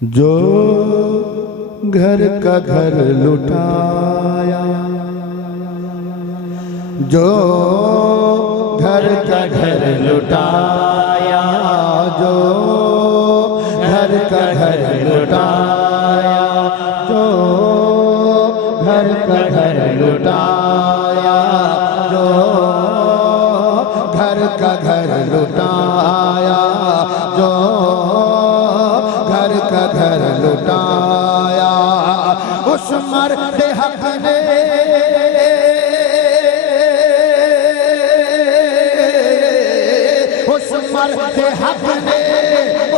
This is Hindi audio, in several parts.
जो घर का घर लुटाया, जो घर का घर लुटाया, जो घर का घर लुटाया, जो घर का घर लुटाया, जो घर का घर लुटाया, जो घर का घर लुटाया, उस मर्द हक ने उस मर्द हक ने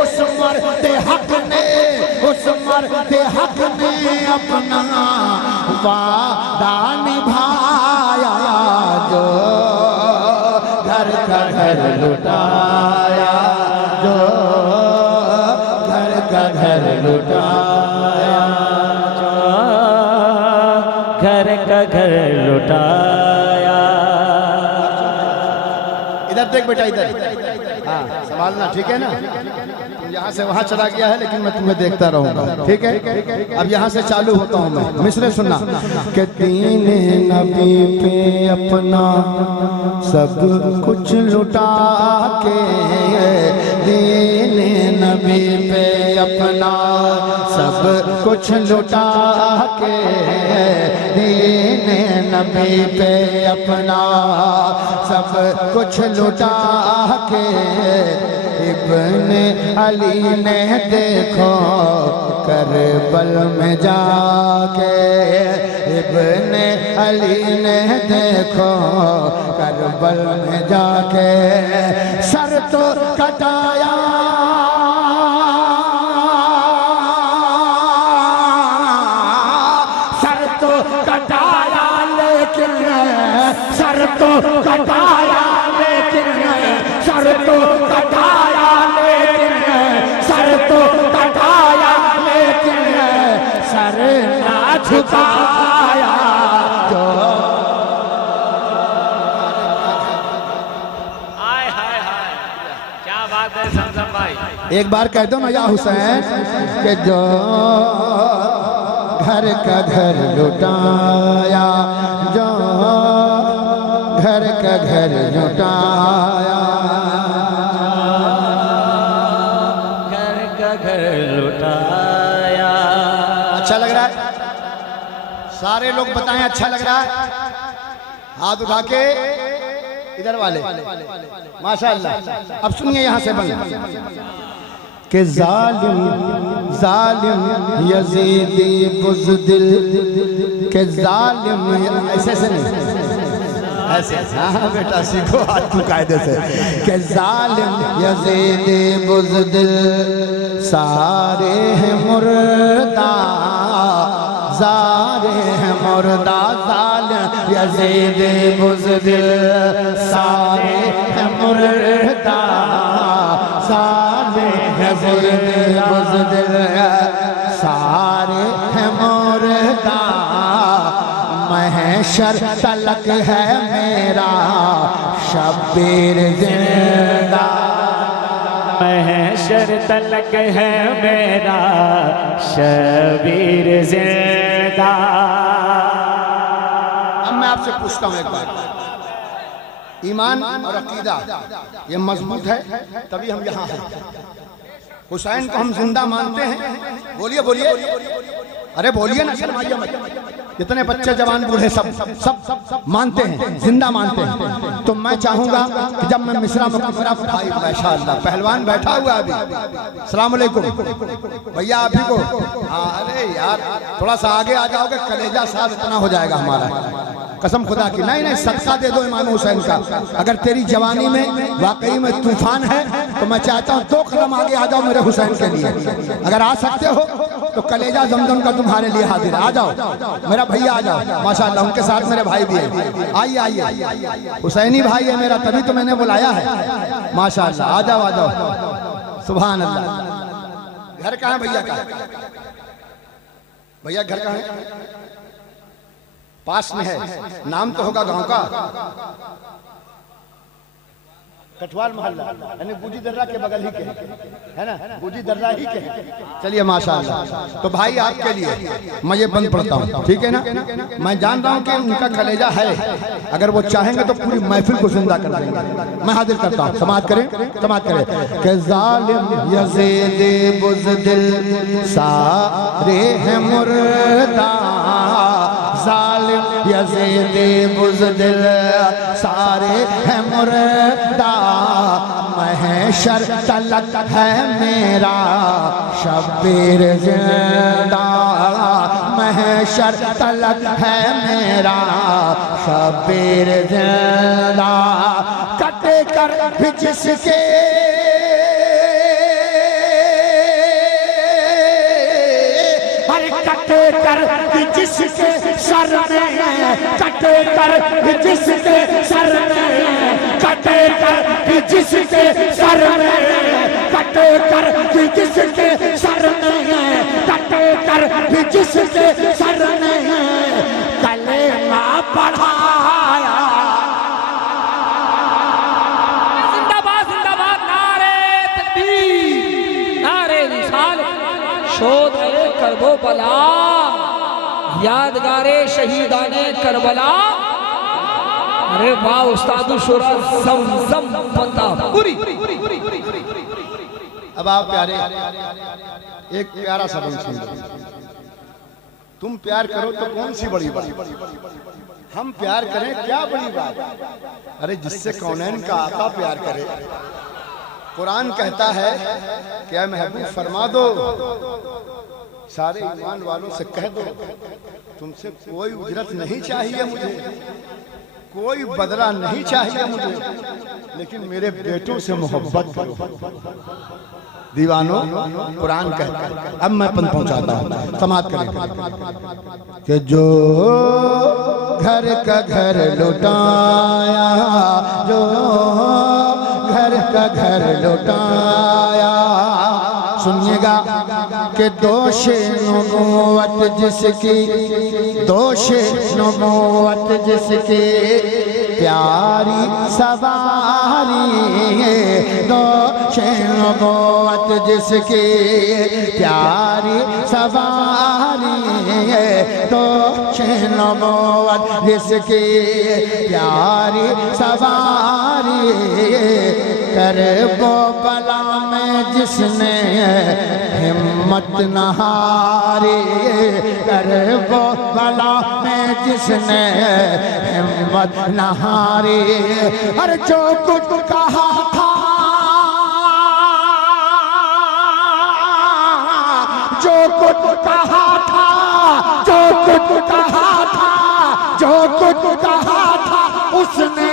उस मर्द हक ने उस मर्द हक ने अपना वादा निभाया, जो घर का घर लुटाया, जो घर का घर लुटाया, घर का घर लुटाया। इधर देख बेटा, इधर हाँ संभालना, ठीक है ना। तुम यहाँ से वहाँ चला गया है, लेकिन मैं तुम्हें देखता रहूंगा, ठीक है। अब यहाँ से चालू होता हूँ मैं। मिसरे सुनना कि दीन नबी पे अपना सब कुछ लुटा के, दीन नबी पे अपना सब कुछ लुटा के, दीन नबी पे अपना सब कुछ लुटा के, इब्ने अली ने देखो करबल में जाके, इब्ने अली ने देखो करबल में जाके, सर तो कटाया सर तो कटाया लेकिन सर तो कटाया लेकिन सर तो कटाया लेकिन सर तो कटाया लेकिन सर ना झुकाया, जो हाय हाय हाय, क्या बात है समसम भाई। एक बार कह दो ना या हुसैन कि जो घर का घर लुटाया, जो घर का घर लुटाया, घर का घर लुटाया। अच्छा लग रहा है? सारे लोग बताएं अच्छा लग रहा है? हाथ उठा के इधर वाले, माशाअल्लाह। अब सुनिए यहाँ से बंद कि जालिम जालिम यजीदी बुज़दिल, के जालिम ऐसे से नहीं, ऐसे हाँ बेटा सीखो हाथ तू कायदे से, के जालिम यजीदी बुज़दिल सारे हैं मुर्दा, सारे हैं मुर्दा, जालिम यजीदी बुज़दिल सारे हैं मुर्दा, सारे हैं बुज़दिल सारे हैं मुर्दा, महशर तलक है मेरा शब्बीर जिंदा, महशर तलक है मेरा शबीर जिंदा। अब मैं आपसे पूछता हूँ एक बात, ईमान और अकीदा ये मजबूत है तभी हम यहाँ हैं। हुसैन को हम जिंदा मानते हैं? बोलिए बोलिए, अरे बोलिए ना, शर्माइए मत। जितने बच्चे जवान बूढ़े सब सब सब सब, सब मानते हैं, जिंदा मानते हैं। तो मैं चाहूंगा कि जब मैं मिश्रा मेरा भाई माशाअल्लाह पहलवान बैठा हुआ अभी, अस्सलाम वालेकुम भैया आप ही को, हाँ अरे यार थोड़ा सा आगे आ जाओगे, कलेजा साहब इतना हो जाएगा हमारा, कसम खुदा की। नहीं नहीं, सदका दे दो इमाम हुसैन का। अगर तेरी जवानी में वाकई में तूफान है तो मैं चाहता हूँ 2 कदम आगे आ जाओ मेरे हुसैन के लिए। अगर आ सकते हो तो कलेजा जमजम का तुम्हारे लिए हाजिर है, आ जाओ मेरा भैया, आ जाओ माशाअल्लाह। उनके साथ मेरे भाई भी है, आइए आइए, हुसैनी भाई है मेरा, तभी तो मैंने बुलाया है माशाअल्लाह। आ जाओ आ जाओ, सुभान अल्लाह। घर कहाँ है भैया का? भैया घर कहाँ है? पास में है, नाम तो होगा गांव का। कठवाल मोहल्ला यानी गुजी दर्रा के बगल ही के है ना, गुजी दर्रा ही के। चलिए माशाअल्लाह। तो भाई आपके लिए मैं ये बंद पढ़ता हूँ, ठीक है ना। मैं जान रहा हूँ कि उनका कलेजा है, अगर वो चाहेंगे तो पूरी महफिल को जिंदा कर देंगे। मैं हाजिर करता हूँ, समाअत करें, समाअत करें। कि जालिम यज़ीद बुज़दिल सारे हैं मुर्दा, जालिम यज़ीद बुज़दिल सारे हैं मुर्दा, महशर तलक है मेरा शब्बीर जिंदा, महशर तलक है मेरा शब्बीर जिंदा। कटे कर भी जिसके कटे कर भी जिसके सर में, कटे कर भी जिसके सर में, कटे कर भी जिसके सर में, कटे कर भी जिसके सर में, कटे कर भी जिसके सर में कलेमा पढ़ाया। जिंदाबाद जिंदाबाद, नारे तकबीर, नारे रिसालत, शोध करबो बला, यादगारे शहीदाने करबला। अरे वाह उस्तादु शुरा ज़मज़म बंदा पूरी। अब आप प्यारे एक प्यारा सा बंद सुन, तुम प्यार करो तो कौन सी बड़ी बात, हम प्यार करें क्या बड़ी बात। अरे जिससे कौनैन का आका प्यार करे। कुरान कहता है क्या महबूब फरमा दो, सारे ईमान वालों से कह दो तुमसे कोई उजरत नहीं चाहिए मुझे, कोई बदला नहीं चाहिए मुझे, लेकिन मेरे बेटों से मोहब्बत करो। दीवानों, कुरान कहता है। अब मैं पन पहुंचाता हूँ, समाअत करें। कि जो घर का घर लुटाया, जो घर का घर लुटाया, सुनिएगा कि दोषे नबूवत जिसकी, दोषे नबूवत जिसकी प्यारी सवारी, दोषे नबूवत जिसकी प्यारी सवारी, दोषे नबूवत जिसकी प्यारी सवारी, करबो बला में जिसने हिम्मत न हारी, करबो बला में जिसने हिम्मत न हारी। हर जो कुछ कहा था, जो कुछ कहा था, जो कुछ कहा था, जो कुछ कहा था, उसने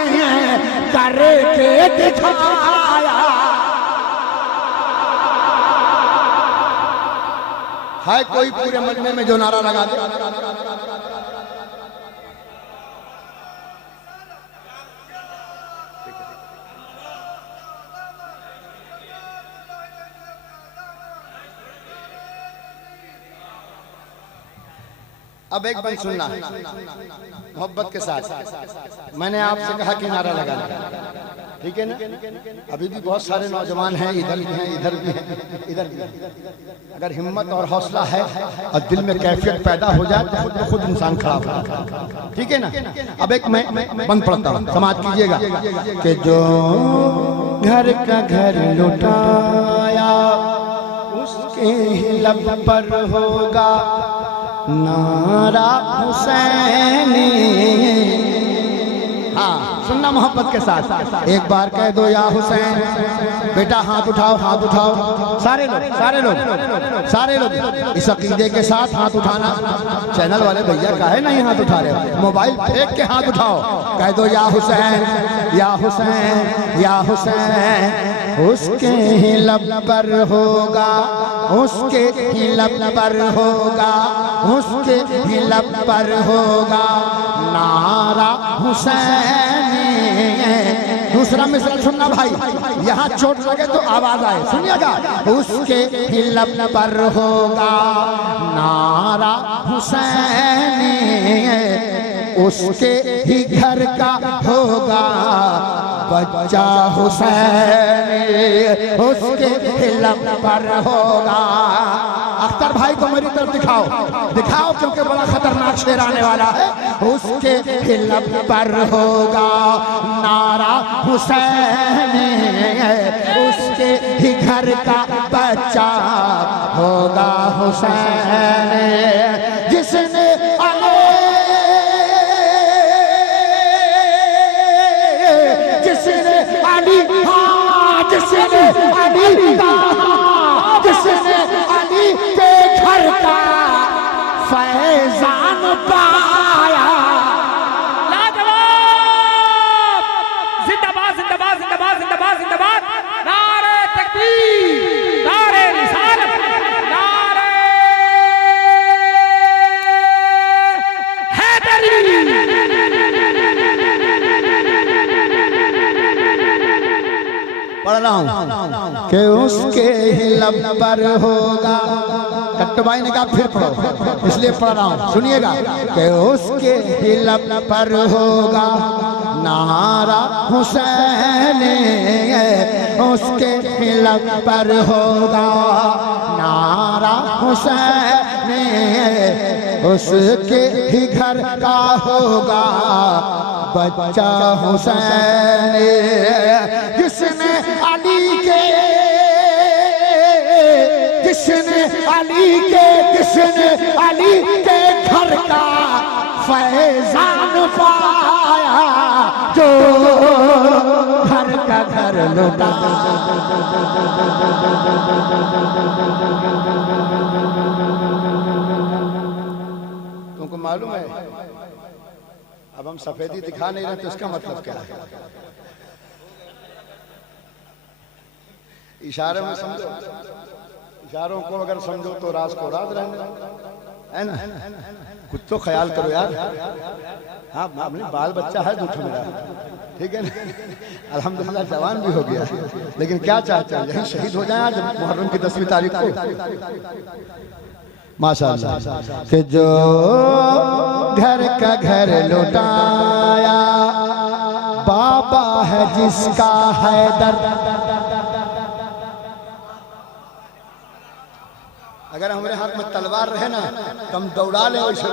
करके दिखाया। है कोई पूरे मजमे में जो नारा लगा दे। अब एक बात सुनना मोहब्बत के साथ। मैंने आपसे कहा कि नारा लगा, ठीक है ना। अभी भी बहुत सारे नौजवान हैं, इधर भी हैं, इधर भी हैं, इधर भी हैं। अगर हिम्मत और हौसला है और दिल में कैफियत पैदा हो जाए तो खुद ब खुद इंसान खड़ा होगा, ठीक है ना। अब एक मैं बंद पढ़ता हूँ, समाअत कीजिएगा। कि जो घर का घर लुटाया, उसके ही लब पर होगा नारा हुसैनी। हाँ सुनना मोहब्बत के साथ, एक बार कह दो या हुसैन। बेटा हाथ उठाओ, हाथ उठाओ, सारे लोग, सारे लोग, सारे लोग इस अकीदे के साथ हाथ उठाना। चैनल वाले भैया काहे नहीं हाथ उठा रहे, मोबाइल फेंक के हाथ उठाओ, कह दो या हुसैन, या हुसैन, या हुसैन। उसके ही लब पर होगा, उसके ही लब पर होगा, उसके ही लब पर होगा नारा हुसैनी। दूसरा मिसल सुनना भाई, यहाँ चोट लगे तो आवाज आए, सुनिएगा। उसके ही लब पर होगा नारा हुसैनी, उसके ही घर का होगा बच्चा हुसैन, उसके हिलम पर होगा। अख्तर भाई को मेरी तरफ दिखाओ, दिखाओ, क्योंकि बड़ा खतरनाक शेर आने वाला है। उसके हिलम पर होगा नारा हुसैन, उसके ही घर का बच्चा होगा हुसैन, जिसने अली, जिसने अली, जिसने अली के घर का फैजान पाया। लाजवाब, जिंदाबाद जिंदाबाद जिंदाबाद जिंदाबाद जिंदाबाद, नारे तकबीर, नारे रिसालत, नारे हैदरी। पढ़ रहा हूं कि उसके लब पर होगा, कट्टू भाई ने कहा फिर पढ़ो, इसलिए पढ़ रहा हूं, सुनिएगा। कि उसके लब पर होगा नारा हुसैन, उसके लब पर होगा नारा हुसैन, उसके ही घर का होगा बच्चा हुसैन, जिसने अली के, जिसने अली के, जिसने अली के घर का फैजान पाया, जो घर का घर लुटा। तुमको मालूम है अब हम सफेदी दिखा नहीं रहे तो इसका मतलब क्या है? इशारे में समझो, इशारों को अगर समझो तो राज को राज रहने है ना। कुछ तो ख्याल करो यार। हाँ, अपने बाल बच्चा है दूठो मेरा, ठीक है ना, अल्हम्दुलिल्लाह जवान भी हो गया, लेकिन क्या चाहते हैं यही शहीद हो जाए आज मुहर्रम की 10वीं तारीख को। माशाअल्लाह कि जो घर का घर लुटाया बाबा है जिसका हैदर। अगर हमारे हाथ में तलवार रहे ना तो हम दौड़ा ले वैसे,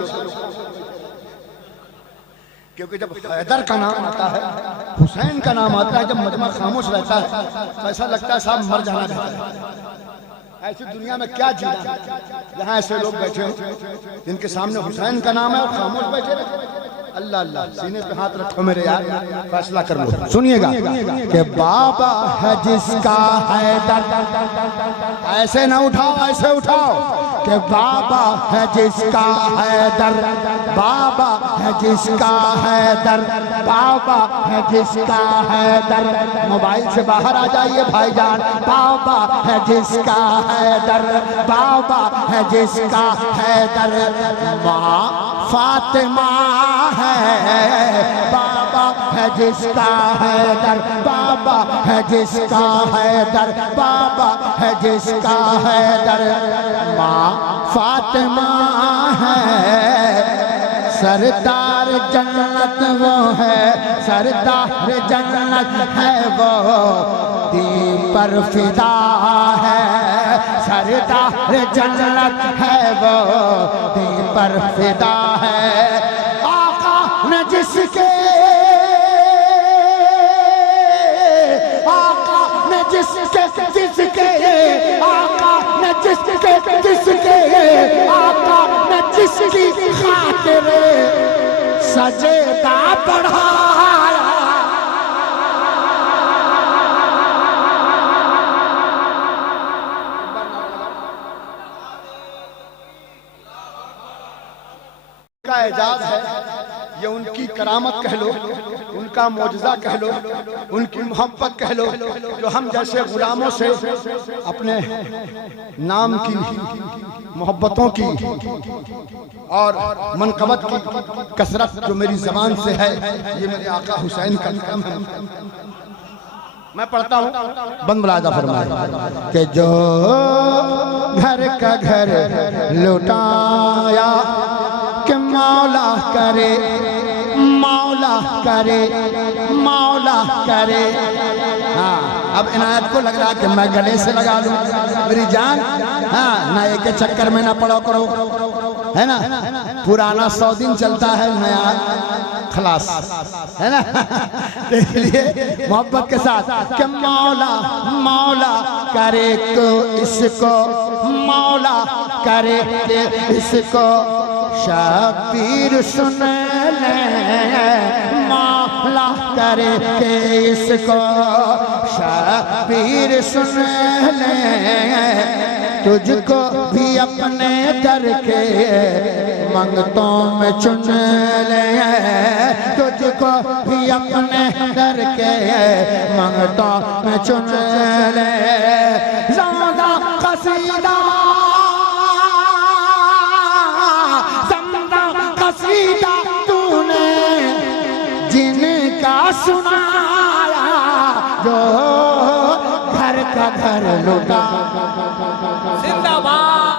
क्योंकि जब हैदर का नाम आता है, हुसैन का नाम आता है, जब मजमा खामोश रहता है तो ऐसा लगता है साहब मर जाना रहता है। ऐसी दुनिया में क्या जीना, जहाँ ऐसे लोग बैठे हो जिनके सामने हुसैन का नाम है और खामोश बैठे रहे। अल्लाह अल्लाह, सीने पे हाथ रखो मेरे यार, फैसला कर लो। सुनिएगा कि बाबा है जिसका हैदर, ऐसे ना उठाओ, ऐसे उठाओ कि बाबा है जिसका हैदर, बाबा है जिसका हैदर, बाबा है जिसका हैदर। मोबाइल से बाहर आ जाइए भाईजान। बाबा है जिसका हैदर, बाबा है जिसका हैदर, माँ फातिमा है, बाबा है जिसका हैदर, बाबा है जिसका हैदर, बाबा है जिसका हैदर, माँ फातिमा है। सरदार जन्नत वो है, सरदार जन्नत है वो, दीन पर फिदा है, सरदार जन्नत है वो, दीन पर फिदा है। आका न जिसके, आका न जिसके, जिसके आका न जिसके, जिसके आका न जिसकी खातिर सजेदा बढ़ाया। का एजाज है, ये उनकी करामत कह लो, उनका मौजज़ा कह लो, उनकी मोहब्बत कह लो, जो हम जैसे गुलामों से अपने नाम की, मोहब्बतों की और मनकबत की कसरत जो मेरी ज़बान से है, ये मेरे आका हुसैन का काम है। मैं पढ़ता हूँ, बंद मुलाजा फरमाए कि जो घर का घर लुटाया कि मौला करे मौला करे, मौला करे। हाँ, अब इनायत को लग रहा कि मैं गले से लगा लूं मेरी जान। हाँ, नए के चक्कर में ना पड़ो करो, है ना। पुराना 100 दिन चलता है, नया खलास, है ना। इसलिए मोहब्बत के साथ कि मौला मौला करे को इसको, मौला करे के इसको, शबीर सुन ले, मौला करे के इसको, शबीर सुन ले। तुझको भी अपने दर के मंगतों में चुन ले, तुझको भी अपने दर के मंगतों में चुन ले। ज़्यादा कसीदा कसीदा तूने जिनका सुनाया, जो घर का घर लुटा। जिंदाबाद।